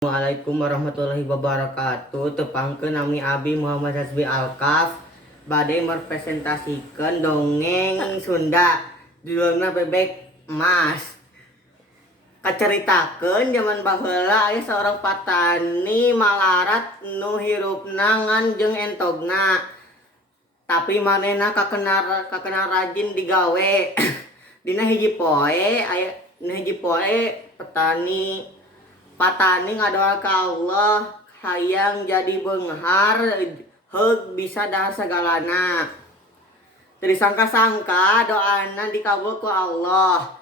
Assalamualaikum warahmatullahi wabarakatuh. Tepangkeun nami Abi Muhammad Hasbi Alkaf bade merepresentasikan dongeng Sunda judulna Bebek Emas. Kaceritakeun zaman baheula aya seorang patani malarat nu hirupna ngan jeung entogna. Tapi manehna kakena rajin digawe. Dina hiji poe patani ngadoa ka Allah hayang jadi beunghar heug bisa dahar sagalana. Teu disangka-sangka doana dikabul ku Allah.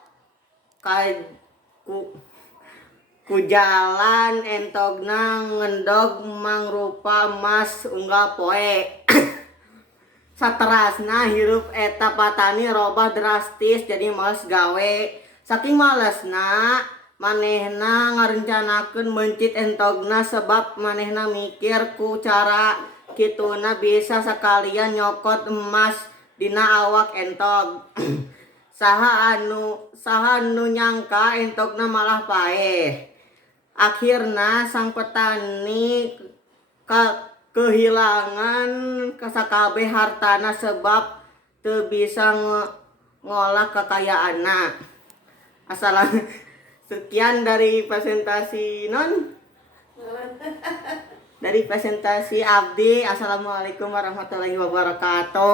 Ku jalan entogna ngendog mangrupa emas unggal poe. Saterasna hirup eta patani robah drastis jadi males gawe. Saking malesna manehna ngarencanakeun mencit entogna sebab manehna mikir ku cara kituna bisa sakalian nyokot emas dina awak entog. Saha anu nyangka entogna malah paeh. Akhirna sang petani kehilangan kasakabeh hartana sebab teu bisa ngolah kekayaanna. Sekian dari presentasi Abdi. Assalamualaikum warahmatullahi wabarakatuh.